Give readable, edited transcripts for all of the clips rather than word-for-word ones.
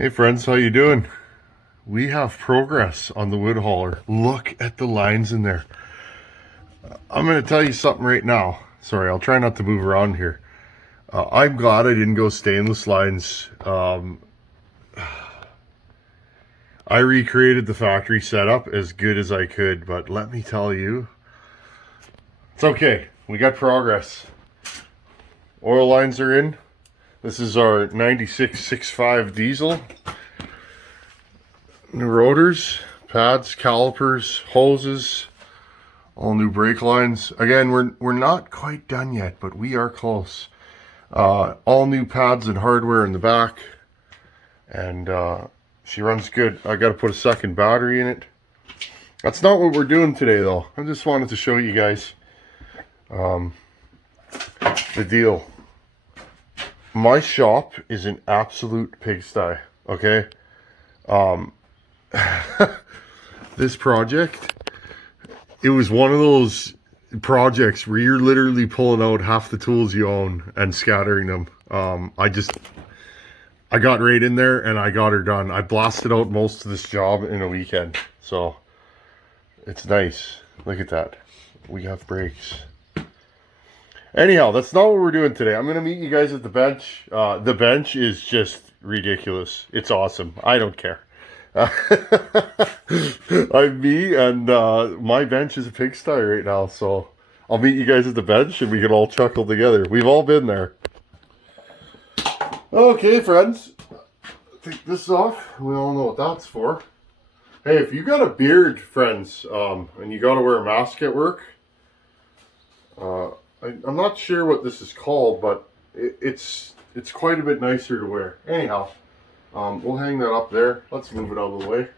Hey friends, how you doing? We have progress on the wood hauler. Look at the lines in there. I'm going to tell you something right now. Sorry, I'll try not to move around here. I'm glad I didn't go stainless lines. I recreated the factory setup as good as I could, but let me tell you, it's okay. We got progress. Oil lines are in. This is our 96.65 diesel. New rotors, pads, calipers, hoses, all new brake lines. Again, we're not quite done yet, but we are close. All new pads and hardware in the back, and she runs good. I got to put a second battery in it. That's not what we're doing today, though. I just wanted to show you guys the deal. My shop is an absolute pigsty, okay? This project, it was one of those projects where you're literally pulling out half the tools you own and scattering them. I got right in there and I got her done. I blasted out most of this job in a weekend, so it's nice. Look at that. We have brakes. Anyhow, that's not what we're doing today. I'm going to meet you guys at the bench. The bench is just ridiculous. It's awesome. I don't care. I'm me, and my bench is a pigsty right now, so I'll meet you guys at the bench and we can all chuckle together. We've all been there. Okay, friends. Take this off. We all know what that's for. Hey, if you got a beard, friends, and you got to wear a mask at work, I'm not sure what this is called, but it's quite a bit nicer to wear. Anyhow, we'll hang that up there. Let's move it out of the way.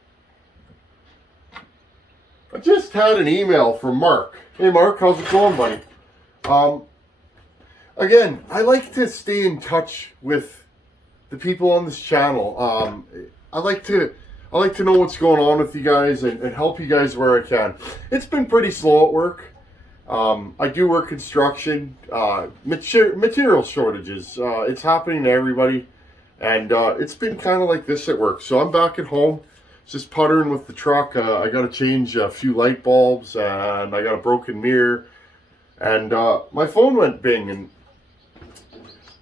I just had an email from Mark. Hey Mark, how's it going, buddy? Again, I like to stay in touch with the people on this channel. I like to know what's going on with you guys and help you guys where I can. It's been pretty slow at work. I do work construction, material shortages. It's happening to everybody, and it's been kind of like this at work. So I'm back at home, just puttering with the truck. I got to change a few light bulbs, and I got a broken mirror, and my phone went bing, and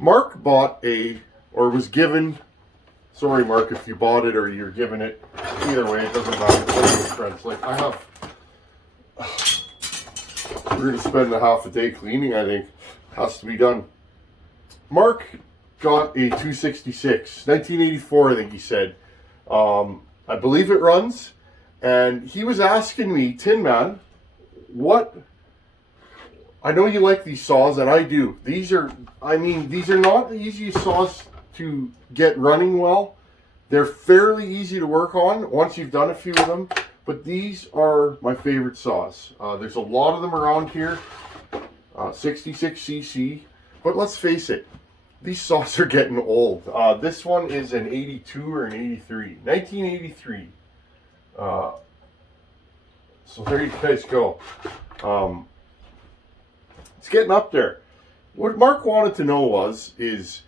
Mark bought was given, sorry Mark if you bought it or you're giving it, either way, it doesn't matter, friends. Like I have, we're going to spend a half a day cleaning, I think. Has to be done. Mark got a 266, 1984, I think he said. I believe it runs. And he was asking me, Tinman, I know you like these saws, and I do. These are not the easiest saws to get running well. They're fairly easy to work on once you've done a few of them. But these are my favorite saws. There's a lot of them around here, 66cc. But let's face it, these saws are getting old. This one is an 82 or an 83, 1983. So there you guys go. It's getting up there. What Mark wanted to know is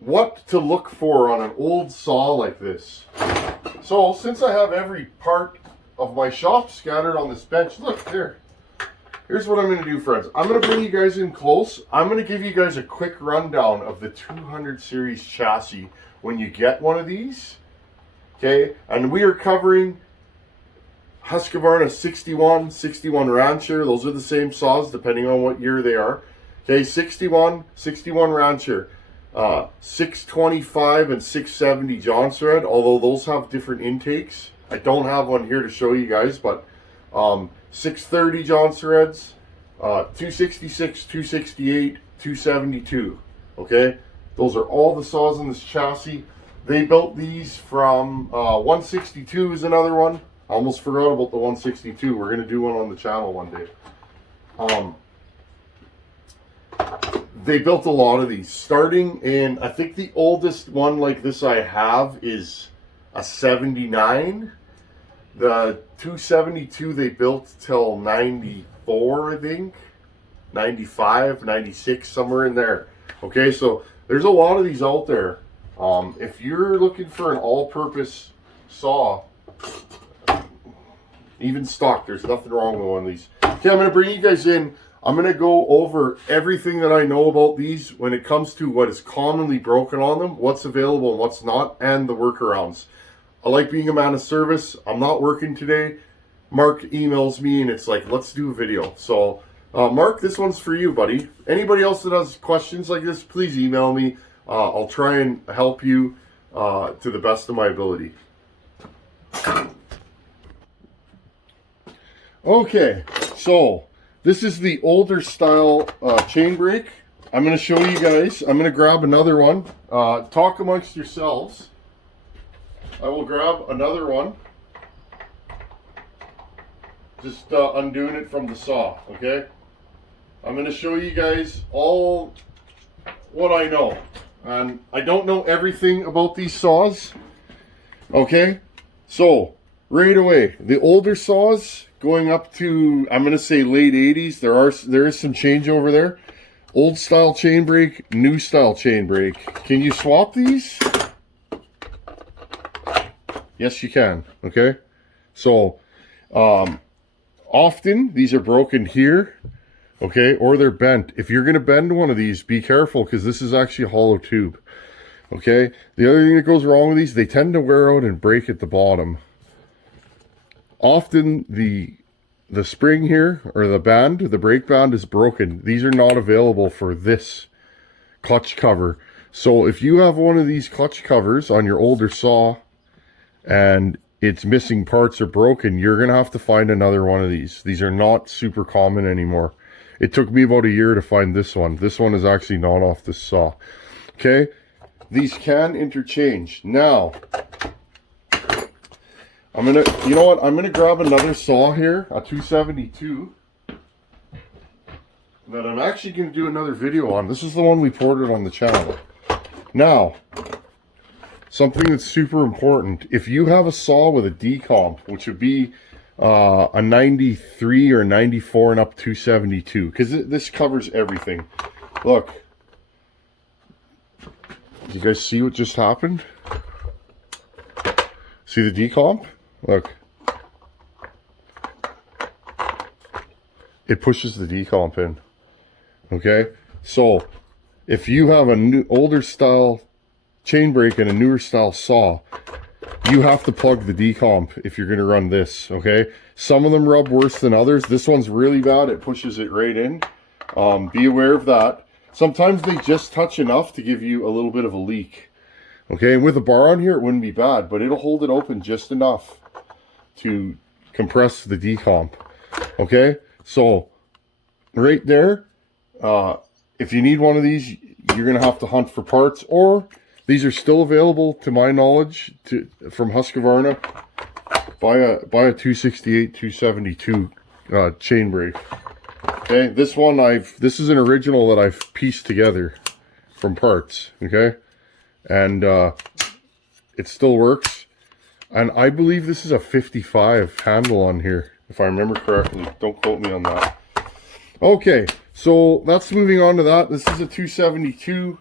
what to look for on an old saw like this. So since I have every part of my shop scattered on this bench, look here. Here's what I'm going to do, friends. I'm going to bring you guys in close. I'm going to give you guys a quick rundown of the 200 series chassis when you get one of these. Okay, and we are covering Husqvarna 61 Rancher. Those are the same saws depending on what year they are. Okay, 61 Rancher. 625 and 670 John thread, although those have different intakes. I don't have one here to show you guys, but 630 John threads, 266, 268, 272. Okay, those are all the saws in this chassis. They built these from 162 is another one. I almost forgot about the 162. We're going to do one on the channel one day. They built a lot of these, starting in, I think the oldest one like this I have is a 79. The 272 they built till 94, I think. 95, 96, somewhere in there. Okay, so there's a lot of these out there. If you're looking for an all-purpose saw, even stock, there's nothing wrong with one of these. Okay, I'm going to bring you guys in. I'm going to go over everything that I know about these when it comes to what is commonly broken on them, what's available and what's not, and the workarounds. I like being a man of service. I'm not working today. Mark emails me and it's like, let's do a video. So, Mark, this one's for you, buddy. Anybody else that has questions like this, please email me. I'll try and help you to the best of my ability. Okay, so this is the older style chain brake. I'm going to show you guys. I'm going to grab another one. Talk amongst yourselves. I will grab another one. Just undoing it from the saw, okay? I'm going to show you guys all what I know. And I don't know everything about these saws, okay? So, right away, the older saws going up to, I'm going to say late 80s. There is some change over there. Old style chain brake, new style chain brake. Can you swap these? Yes, you can, okay? So, often these are broken here, okay, or they're bent. If you're going to bend one of these, be careful because this is actually a hollow tube, okay? The other thing that goes wrong with these, they tend to wear out and break at the bottom. Often the spring here, or the band, the brake band is broken. These are not available for this clutch cover. So if you have one of these clutch covers on your older saw and it's missing parts or broken, you're going to have to find another one of these. These are not super common anymore. It took me about a year to find this one. This one is actually not off this saw. Okay, these can interchange. Now, I'm going to, you know what, I'm going to grab another saw here, a 272, that I'm actually going to do another video on. This is the one we ported on the channel. Now, something that's super important, if you have a saw with a decomp, which would be a 93 or 94 and up 272, because this covers everything. Look, do you guys see what just happened? See the decomp? Look, it pushes the decomp in. Okay, so if you have a older style chain brake and a newer style saw, you have to plug the decomp if you're going to run this. Okay, some of them rub worse than others. This one's really bad. It pushes it right in. Be aware of that. Sometimes they just touch enough to give you a little bit of a leak. Okay, with a bar on here, it wouldn't be bad, but it'll hold it open just enough to compress the decomp. Okay, so right there, if you need one of these, you're going to have to hunt for parts, or these are still available, to my knowledge, from Husqvarna. Buy a 268, 272 chain brake. Okay, this one this is an original that I've pieced together from parts. Okay, and it still works. And I believe this is a 55 handle on here, if I remember correctly. Don't quote me on that. Okay, so that's moving on to that. This is a 272.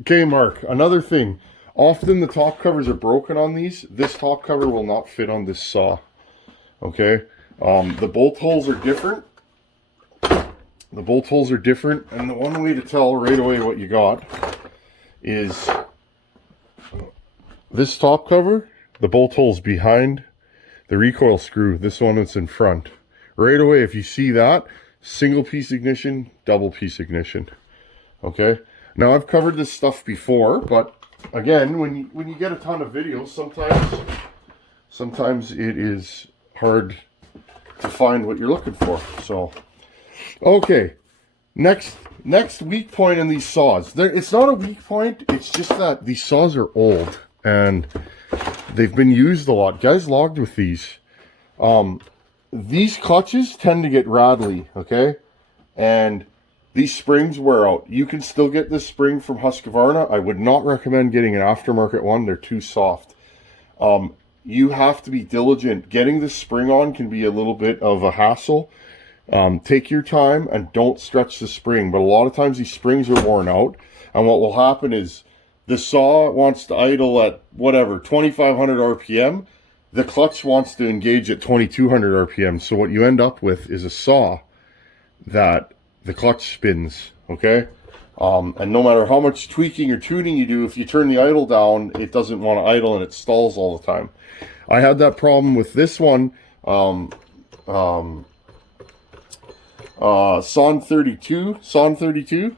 Okay, Mark, another thing. Often the top covers are broken on these. This top cover will not fit on this saw. Okay, the bolt holes are different. The bolt holes are different, and the one way to tell right away what you got is this top cover. The bolt hole's behind the recoil screw. This one is in front. Right away, if you see that, single piece ignition, double piece ignition. Okay. Now I've covered this stuff before, but again, when you get a ton of videos, sometimes it is hard to find what you're looking for. So, okay, next weak point in these saws. It's not a weak point. It's just that these saws are old and they've been used a lot. Guys logged with these. These clutches tend to get rattly, okay? And these springs wear out. You can still get this spring from Husqvarna. I would not recommend getting an aftermarket one. They're too soft. You have to be diligent. Getting this spring on can be a little bit of a hassle. Take your time and don't stretch the spring. But a lot of times these springs are worn out. And what will happen is the saw wants to idle at whatever, 2500 RPM. The clutch wants to engage at 2200 RPM. So what you end up with is a saw that the clutch spins, okay? And no matter how much tweaking or tuning you do, if you turn the idle down, it doesn't want to idle and it stalls all the time. I had that problem with this one, Son 32.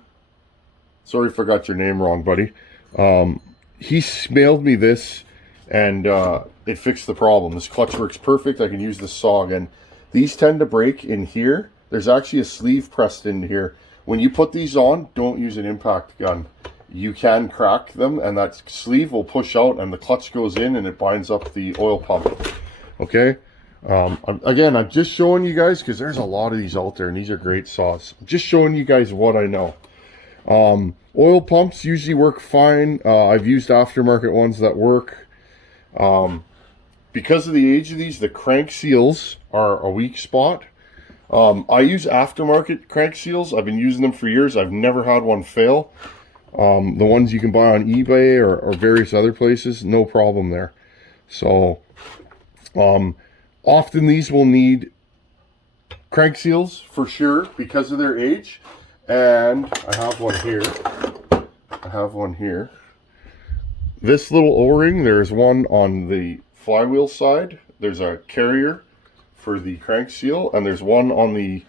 Sorry if I got your name wrong, buddy. He mailed me this, and it fixed the problem. This clutch works perfect. I can use this saw again. These tend to break in here. There's actually a sleeve pressed in here. When you put these on, don't use an impact gun. You can crack them, and that sleeve will push out, and the clutch goes in, and it binds up the oil pump. Okay? Again, I'm just showing you guys, because there's a lot of these out there, and these are great saws. I'm just showing you guys what I know. Oil pumps usually work fine. I've used aftermarket ones that work. Because of the age of these, the crank seals are a weak spot. I use aftermarket crank seals. I've been using them for years. I've never had one fail. The ones you can buy on eBay or various other places, no problem there. So, often these will need crank seals for sure because of their age. And I have one here. This little O-ring, there's one on the flywheel side. There's a carrier for the crank seal, and there's one on the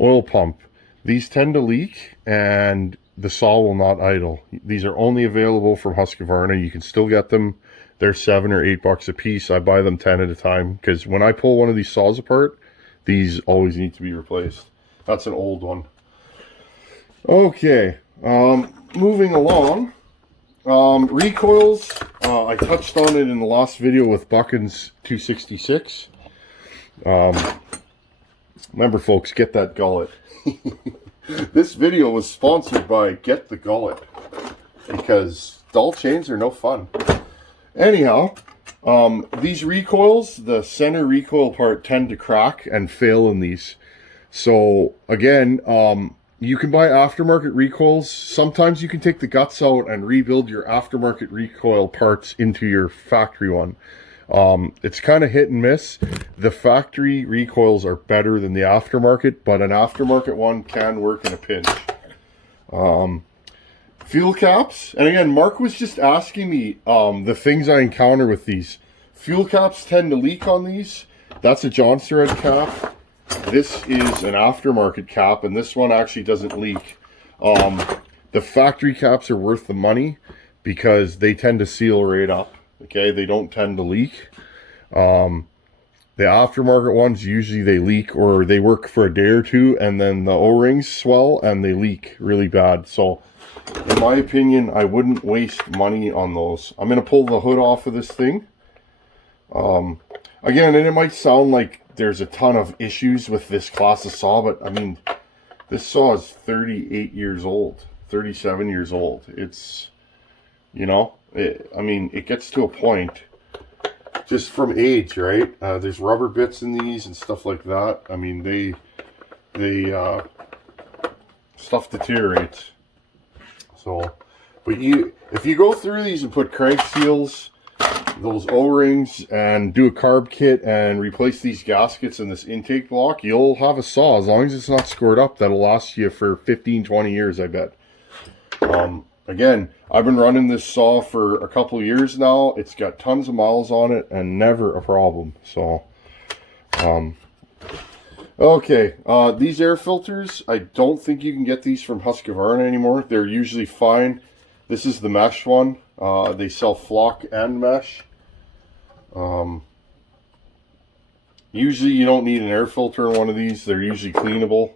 oil pump. These tend to leak, and the saw will not idle. These are only available from Husqvarna. You can still get them. They're $7 or $8 a piece. I buy them 10 at a time, because when I pull one of these saws apart, these always need to be replaced. That's an old one. Okay, moving along. Recoils, I touched on it in the last video with Buchan's 266. Remember, folks, get that gullet. This video was sponsored by Get the Gullet, because dull chains are no fun. Anyhow, these recoils, the center recoil part, tend to crack and fail in these. So again, you can buy aftermarket recoils. Sometimes you can take the guts out and rebuild your aftermarket recoil parts into your factory one. It's kind of hit and miss. The factory recoils are better than the aftermarket, but an aftermarket one can work in a pinch. Fuel caps, and again, Mark was just asking me the things I encounter with these. Fuel caps tend to leak on these. That's a Johnson Red cap. This is an aftermarket cap, and this one actually doesn't leak. The factory caps are worth the money because they tend to seal right up. Okay, they don't tend to leak. The aftermarket ones, usually they leak, or they work for a day or two, and then the O-rings swell and they leak really bad. So in my opinion, I wouldn't waste money on those. I'm going to pull the hood off of this thing. Again, and it might sound like there's a ton of issues with this class of saw, but I mean, this saw is 38 years old, 37 years old. It's, you know, I mean, it gets to a point just from age, right? There's rubber bits in these and stuff like that. I mean, stuff deteriorates. So, but if you go through these and put crank seals, those O-rings, and do a carb kit and replace these gaskets in this intake block, you'll have a saw, as long as it's not scored up, that'll last you for 15-20 years, I bet. Again, I've been running this saw for a couple of years now. It's got tons of miles on it and never a problem. So, okay, these air filters, I don't think you can get these from Husqvarna anymore. They're usually fine. This is the mesh one. They sell flock and mesh. Usually you don't need an air filter in one of these. They're usually cleanable.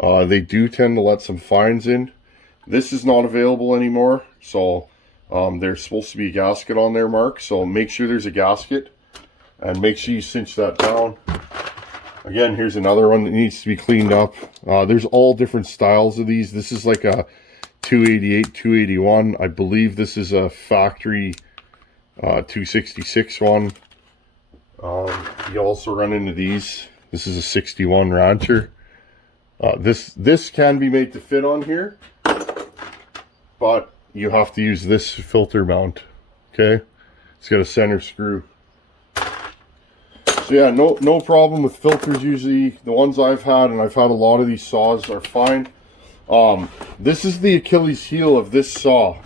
They do tend to let some fines in. This is not available anymore, so there's supposed to be a gasket on there, Mark. So make sure there's a gasket, and make sure you cinch that down. Again, here's another one that needs to be cleaned up. There's all different styles of these. This is like a 288, 281. I believe this is a factory 266 one. You also run into these. This is a 61 Rancher. This can be made to fit on here, but you have to use this filter mount. Okay, it's got a center screw. So yeah, no problem with filters. Usually the ones I've had, and I've had a lot of these saws, are fine. This is the Achilles heel of this saw.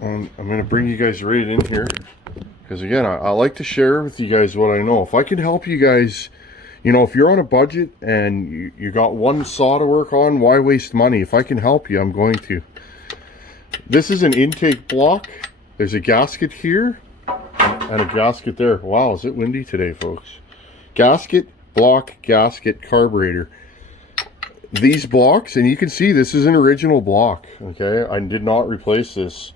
And I'm going to bring you guys right in here, because again, I like to share with you guys what I know. If I can help you guys, you know, if you're on a budget and you got one saw to work on, why waste money? If I can help you, I'm going to. This is an intake block. There's a gasket here and a gasket there. Wow, is it windy today, folks? Gasket, block, gasket, carburetor. These blocks, and you can see this is an original block, okay? I did not replace this.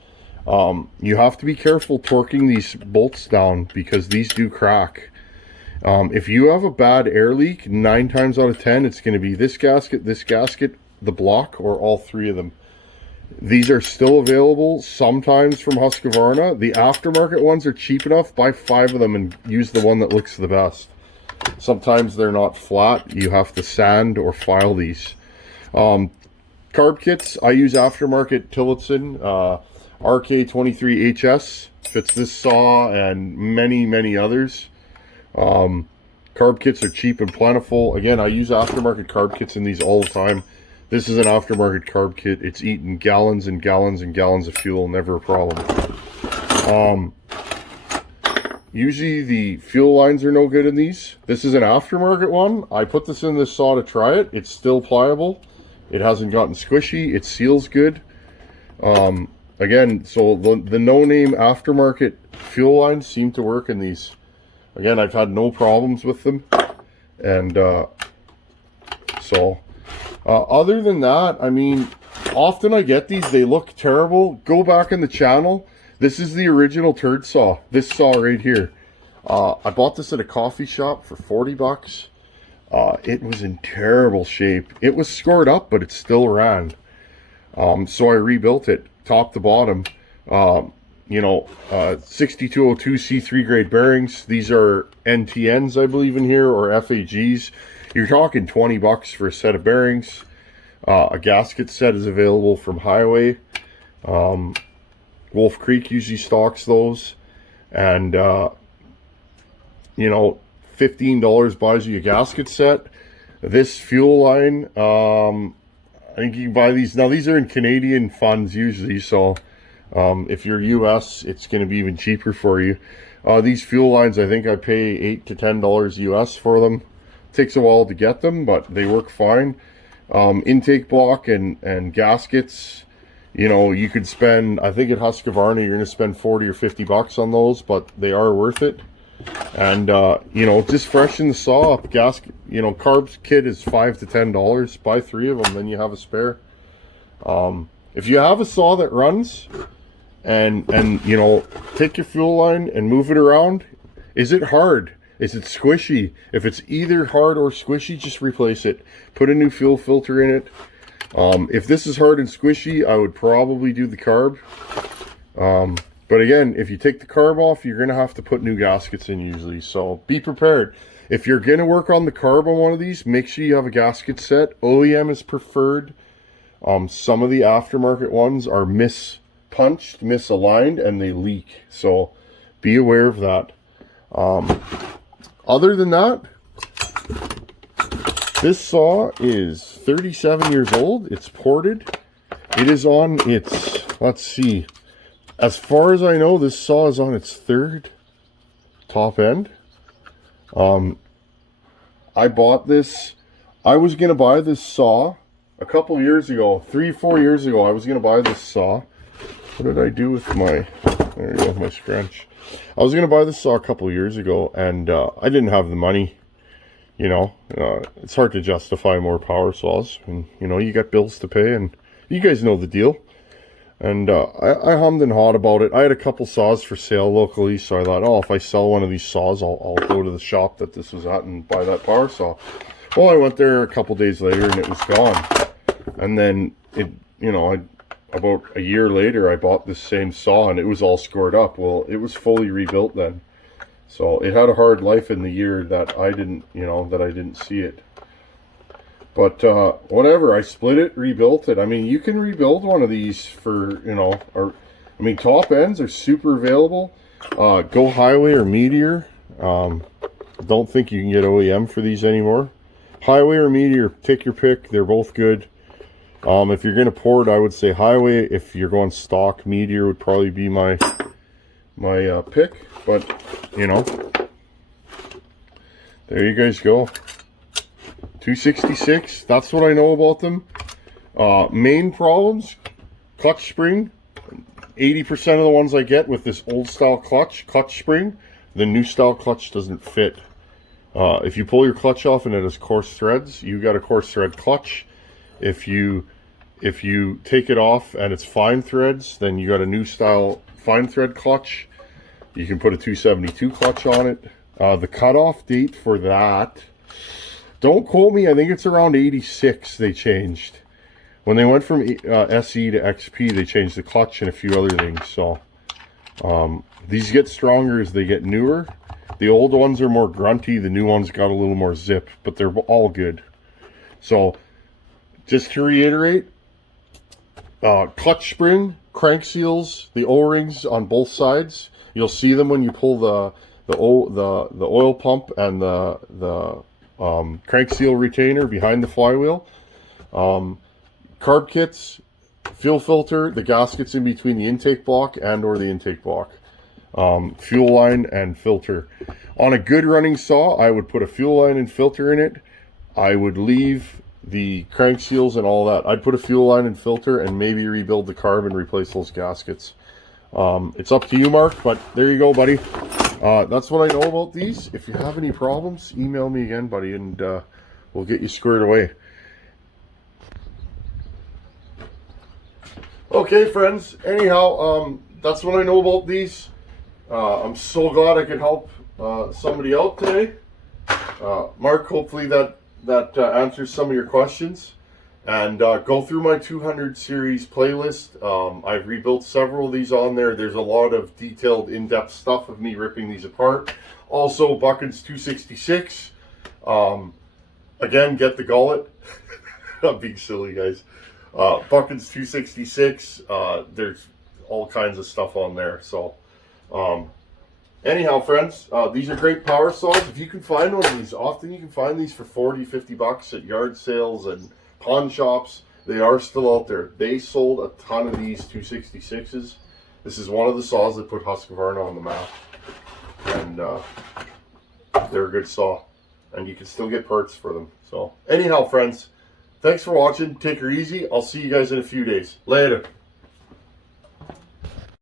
You have to be careful torquing these bolts down, because these do crack. If you have a bad air leak, 9 times out of 10, it's going to be this gasket, the block, or all three of them. These are still available sometimes from Husqvarna. The aftermarket ones are cheap enough. Buy 5 of them and use the one that looks the best. Sometimes they're not flat. You have to sand or file these. Carb kits, I use aftermarket Tillotson RK23HS. Fits this saw and many others. Carb kits are cheap and plentiful. Again, I use aftermarket carb kits in these all the time. This is an aftermarket carb kit. It's eating gallons and gallons and gallons of fuel, never a problem. Usually the fuel lines are no good in these. This is an aftermarket one. I put this in this saw to try it. It's still pliable. It hasn't gotten squishy. It seals good. Again, so the no-name aftermarket fuel lines seem to work in these. Again, I've had no problems with them. And other than that, I mean, often I get these, they look terrible. Go back in the channel. This is the original turd saw. This saw right here. I bought this at a coffee shop for 40 bucks. It was in terrible shape. It was scored up, but it still ran. So I rebuilt it, top to bottom. 6202 C3 grade bearings. These are NTNs, I believe, in here, or FAGs. You're talking 20 bucks for a set of bearings. A gasket set is available from Highway. Wolf Creek usually stocks those. And, $15 buys you a gasket set. This fuel line, I think you can buy these. Now, these are in Canadian funds usually, so if you're US, it's going to be even cheaper for you. These fuel lines, I think I pay $8 to $10 US for them. Takes a while to get them, but they work fine. Intake block and gaskets, you could spend, I think at Husqvarna you're going to spend 40 or 50 bucks on those, but they are worth it. And just freshen the saw up. Gasket, carb kit is $5 to $10. Buy 3 of them, then you have a spare. If you have a saw that runs and take your fuel line and move it around, is it hard? Is it squishy? If it's either hard or squishy, just replace it. Put a new fuel filter in it. If this is hard and squishy, I would probably do the carb. But again, if you take the carb off, you're going to have to put new gaskets in usually. So be prepared. If you're going to work on the carb on one of these, make sure you have a gasket set. OEM is preferred. Some of the aftermarket ones are mispunched, misaligned, and they leak. So be aware of that. Other than that, this saw is 37 years old. It's ported. It is on its, let's see, as far as I know, this saw is on its 3rd top end. I bought this. I was going to buy this saw a couple years ago, 3-4 years ago. I was going to buy this saw. What did I do with my, there you go, my scrunch. I was going to buy this saw a couple years ago, and I didn't have the money. It's hard to justify more power saws. And, you got bills to pay, and you guys know the deal. And I hummed and hawed about it. I had a couple saws for sale locally, so I thought, if I sell one of these saws, I'll go to the shop that this was at and buy that power saw. Well, I went there a couple days later, and it was gone. And then, about a year later, I bought this same saw, and it was all scored up. Well, it was fully rebuilt then. So it had a hard life in the year that I didn't see it. But whatever, I split it, rebuilt it. I mean, you can rebuild one of these for, you know, or I mean, top ends are super available. Go Highway or Meteor. Don't think you can get OEM for these anymore. Highway or Meteor, take your pick. They're both good. If you're going to port, I would say Highway. If you're going stock, Meteor would probably be my pick. But, you know, there you guys go. 266, that's what I know about them. Main problems, clutch spring. 80% of the ones I get with this old style clutch spring, the new style clutch doesn't fit. If you pull your clutch off and it has coarse threads, you got a coarse thread clutch. If you take it off and it's fine threads, then you got a new style fine thread clutch. You can put a 272 clutch on it. The cutoff date for that, don't quote me, I think it's around 86 they changed. When they went from SE to XP, they changed the clutch and a few other things. So these get stronger as they get newer. The old ones are more grunty. The new ones got a little more zip, but they're all good. So just to reiterate, clutch spring, crank seals, the O-rings on both sides. You'll see them when you pull the oil pump and the crank seal retainer behind the flywheel. Carb kits, fuel filter, the gaskets in between the intake block and or the intake block. Fuel line and filter. On a good running saw, I would put a fuel line and filter in it. I would leave the crank seals and all that. I'd put a fuel line and filter and maybe rebuild the carb and replace those gaskets. It's up to you, Mark, but there you go, buddy. That's what I know about these. If you have any problems, email me again, buddy, and we'll get you squared away. Okay, friends. Anyhow, that's what I know about these. I'm so glad I could help somebody out today. Mark, hopefully that answers some of your questions. And go through my 200 series playlist. I've rebuilt several of these on there. There's a lot of detailed, in-depth stuff of me ripping these apart. Also, Buckins 266. Again, get the gullet. I'm being silly, guys. Buckins 266. There's all kinds of stuff on there. So, anyhow, friends, these are great power saws. If you can find one of these, often you can find these for 40, 50 bucks at yard sales and pawn shops. They are still out there. They sold a ton of these 266s. This is one of the saws that put Husqvarna on the map. And they're a good saw. And you can still get parts for them. So anyhow, friends, thanks for watching. Take her easy. I'll see you guys in a few days. Later.